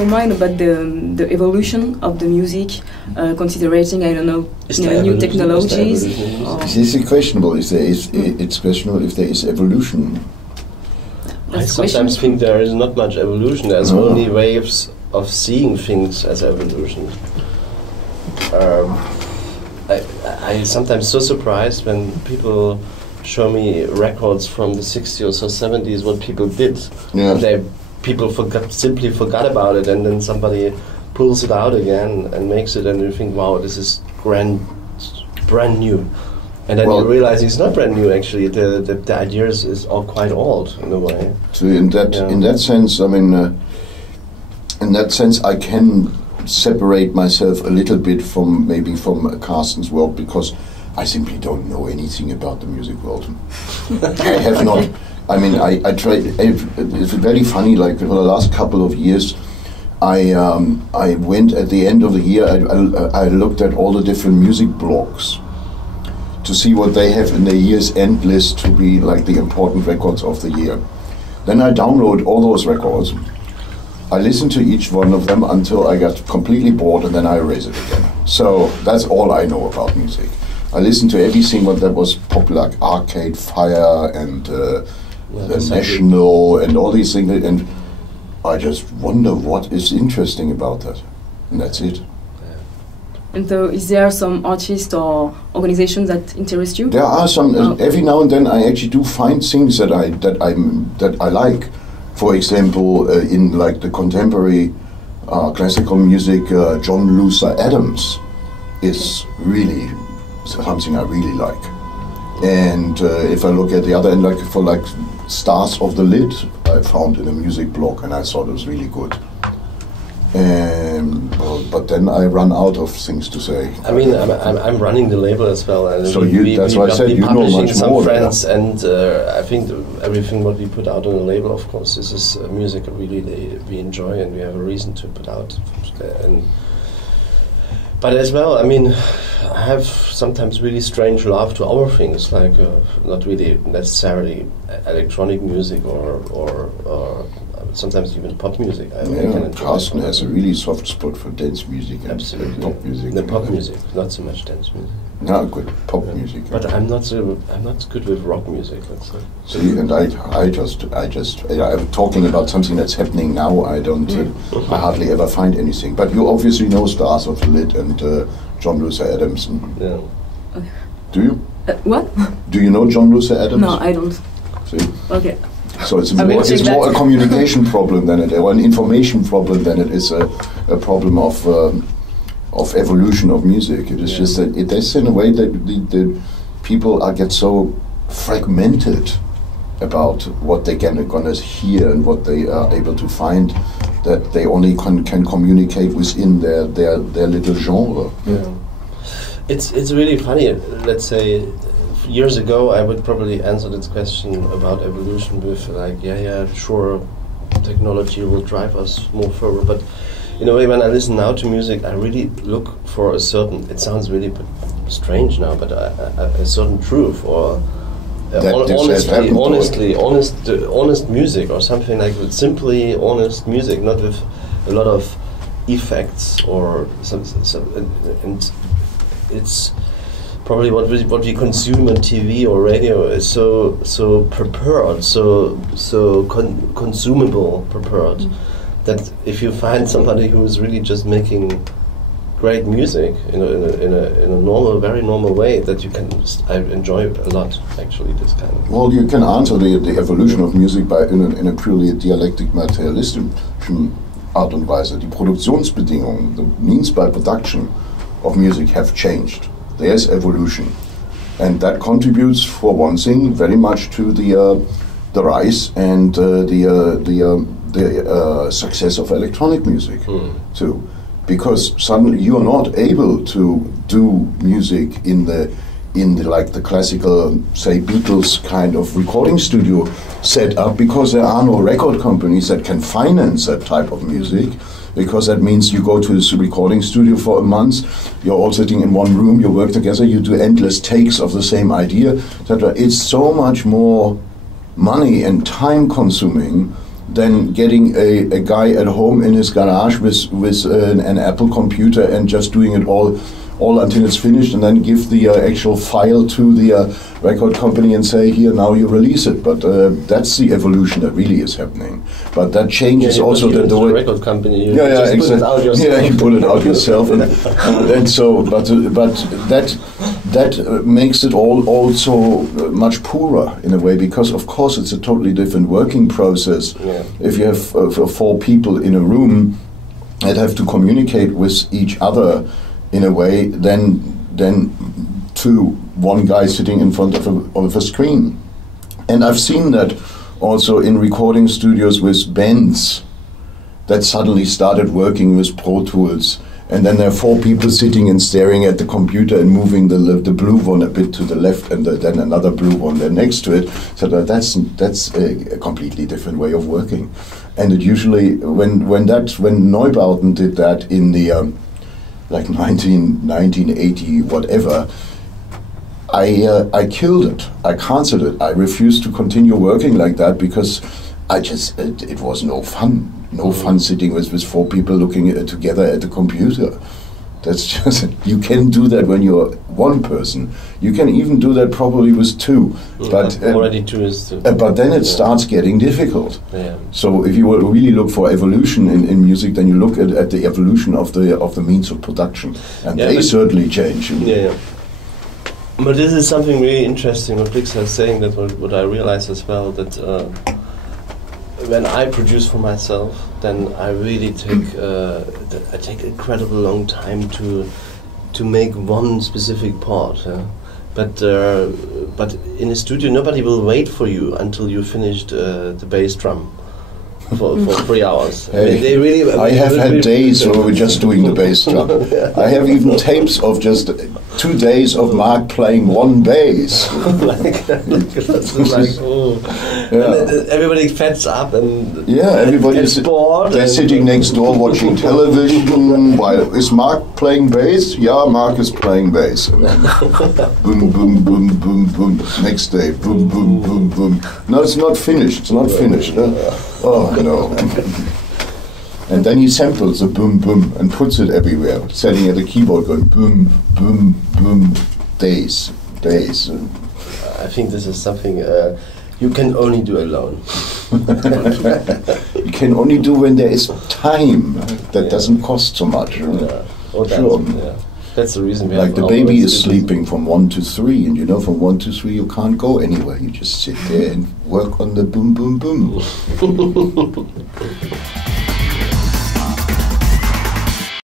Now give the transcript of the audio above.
your mind about the evolution of the music, considering, I don't know, new technologies? Is it questionable? It's questionable if there is evolution. I sometimes think there is not much evolution. There's only waves of seeing things as evolution. I sometimes so surprised when people show me records from the 60s or 70s, what people did. Yeah. People simply forgot about it, and then somebody pulls it out again and makes it, and you think, wow, this is brand new. And then you realize it's not brand new. Actually, the idea is all quite old in a way. So in that sense, I mean, in that sense, I can separate myself a little bit from Carsten's world, because I simply don't know anything about the music world. I have not. I mean, I tried. It's very funny. Like for the last couple of years, I went at the end of the year. I looked at all the different music blogs to see what they have in their year's end list to be like the important records of the year. Then I download all those records. I listen to each one of them until I got completely bored, and then I erase it again. So that's all I know about music. I listened to everything that was popular, like Arcade Fire and the National and all these things, and I just wonder what is interesting about that, and that's it. And so, is there some artists or organizations that interest you? There are some. Every now and then, I actually do find things that I like. For example, in like the contemporary classical music, John Luther Adams is really something I really like. And if I look at the other end, like Stars of the Lid, I found in a music blog, and I thought it was really good. But then I run out of things to say. I mean, I'm running the label as well, and so that's why I said you know much some more. Friends, and I think everything what we put out on the label, of course, this is music really we enjoy, and we have a reason to put out. But as well, I mean, I have sometimes really strange love to our things, like not really necessarily electronic music or sometimes even pop music. Carsten has a really soft spot for dance music and absolutely. Pop music. The pop music, not so much dance music. No, good pop music. But I'm not good with rock music. Let's say. See, and I'm talking about something that's happening now. I hardly ever find anything. But you obviously know Stars of the Lid and John Luther Adams. Okay. Do you? What? Do you know John Luther Adams? No, I don't. See? Okay. So it's more a communication problem than or an information problem than it is a problem of evolution of music. It is just that it is in a way that the people get so fragmented about what they gonna hear and what they are able to find, that they only can communicate within their little genre. Yeah. It's really funny. Let's say years ago, I would probably answer this question about evolution with like, sure, technology will drive us more forward. But in a way, when I listen now to music, I really look for a certain, it sounds really strange now, but a certain truth or honest music or something like that. Simply honest music, not with a lot of effects or some and it's probably what we consume on TV or radio is so prepared, so consumable prepared, that if you find somebody who is really just making great music in a normal, very normal way, that you can I enjoy a lot actually this kind of. Well, you can answer the evolution of music by in a purely dialectic materialistischen Art und Weise. Die Produktionsbedingungen, the means by production of music have changed. There's evolution, and that contributes, for one thing, very much to the rise and the success of electronic music too, because suddenly you are not able to do music in the like the classical, say, Beatles kind of recording studio setup, because there are no record companies that can finance that type of music. Because that means you go to this recording studio for a month, you're all sitting in one room, you work together, you do endless takes of the same idea, etc. It's so much more money and time consuming than getting a guy at home in his garage with an Apple computer and just doing it all until it's finished, and then give the actual file to the record company and say, here, now you release it. But that's the evolution that really is happening. But that changes also the way. Record company. You Exactly. Yeah, you put it out yourself, and so. But that makes it all also much poorer in a way, because of course it's a totally different working process. Yeah. If you have 4 people in a room that have to communicate with each other in a way, then to one guy sitting in front of a screen. And I've seen that also in recording studios with bands that suddenly started working with Pro Tools, and then there are 4 people sitting and staring at the computer and moving the blue one a bit to the left, and then another blue one there next to it. So that's a completely different way of working. And it usually, when Neubauten did that in the like 1980, whatever, I killed it. I cancelled it. I refused to continue working like that, because it was no fun. No fun sitting with 4 people looking together at the computer. That's just, you can do that when you're 1 person. You can even do that probably with 2. But already 2 is too. But then it starts getting difficult. Yeah. So if you really look for evolution in music, then you look at the evolution of the means of production, and they certainly change. Yeah. But this is something really interesting what Blixa is saying, that what I realize as well, that when I produce for myself, then I really take incredible long time to make one specific part. But in a studio, nobody will wait for you until you finished the bass drum for 3 hours. Hey, I have had days where we're just doing the bass drum. I have even tapes of just 2 days of Mark playing 1 bass. Everybody feds up and everybody's bored. They're sitting next door watching television. While is Mark playing bass? Yeah, Mark is playing bass. Boom, boom, boom, boom, boom. Next day, boom, boom, boom, boom. No, it's not finished. It's not finished. Oh no. And then he samples the boom boom and puts it everywhere, sitting at the keyboard going boom boom boom, days. I think this is something you can only do alone. You can only do when there is time that doesn't cost so much. That's the reason. Like the baby is sleeping from 1 to 3, and from 1 to 3 you can't go anywhere. You just sit there and work on the boom boom boom.